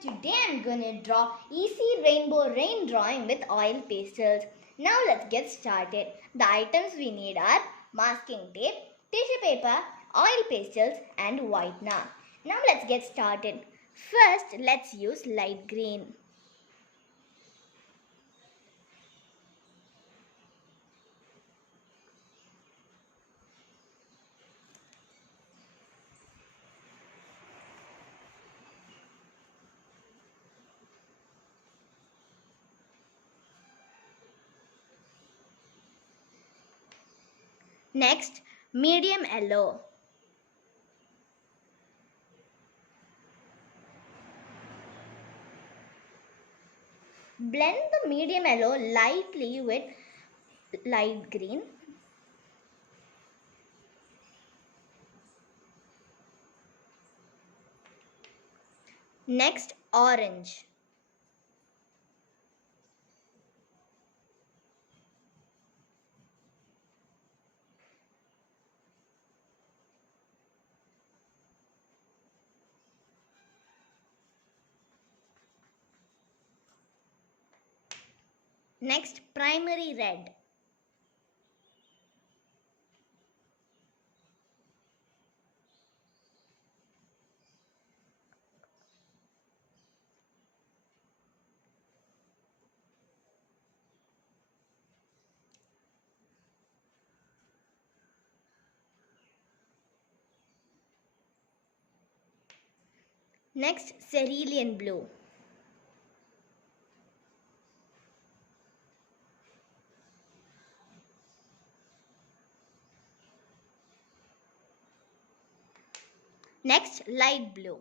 Today I'm gonna draw easy rainbow rain drawing with oil pastels. Now let's get started. The items we need are masking tape, tissue paper, oil pastels and whitener. Now let's get started. First let's use light green. Next, medium yellow. Blend the medium yellow lightly with light green. Next, orange. Next, primary red. Next, cerulean blue. Next, light blue.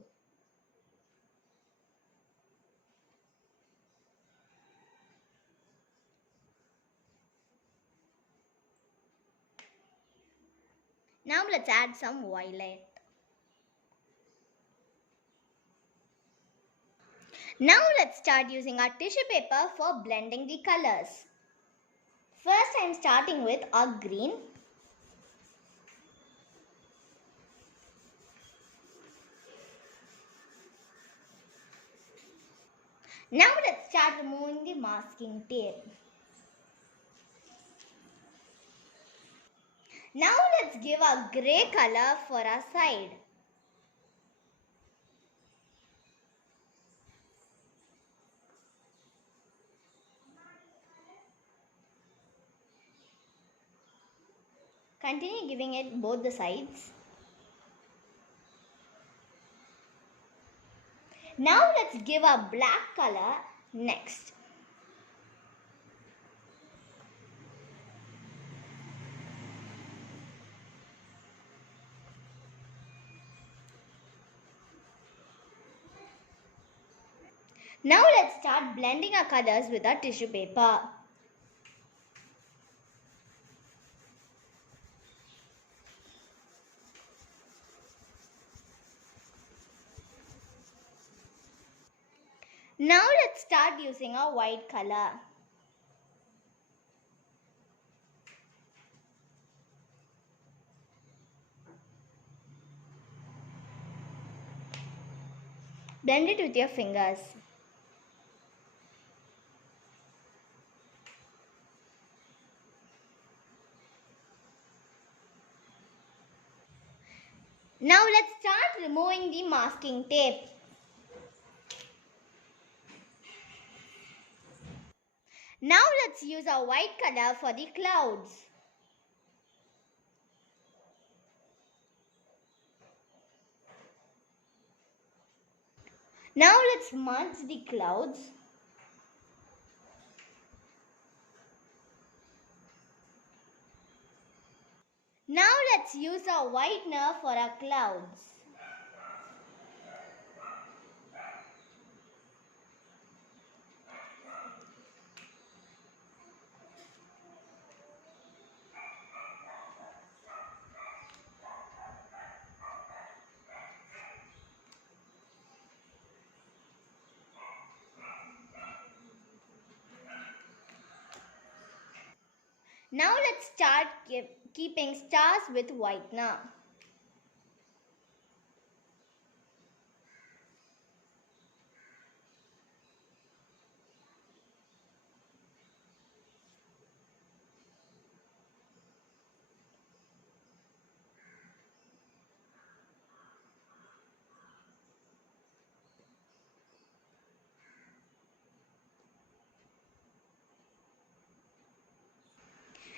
Now let's add some violet. Now let's start using our tissue paper for blending the colors. First I am starting with a green. Now let's start removing the masking tape. Now let's give a grey color for our side. Continue giving it both the sides. Now let's give a black color next. Now let's start blending our colors with our tissue paper. Now let's start using a white color. Blend it with your fingers. Now let's start removing the masking tape. Now let's use a white color for the clouds. Now let's merge the clouds. Now let's use a whitener for our clouds. Now let's start keeping stars with whitener.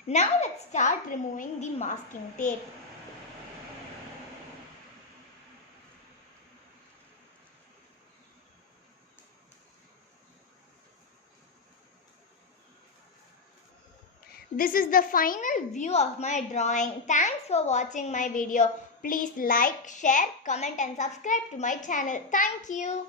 Now let's start removing the masking tape. This is the final view of my drawing. Thanks for watching my video. Please like, share, comment and subscribe to my channel. Thank you.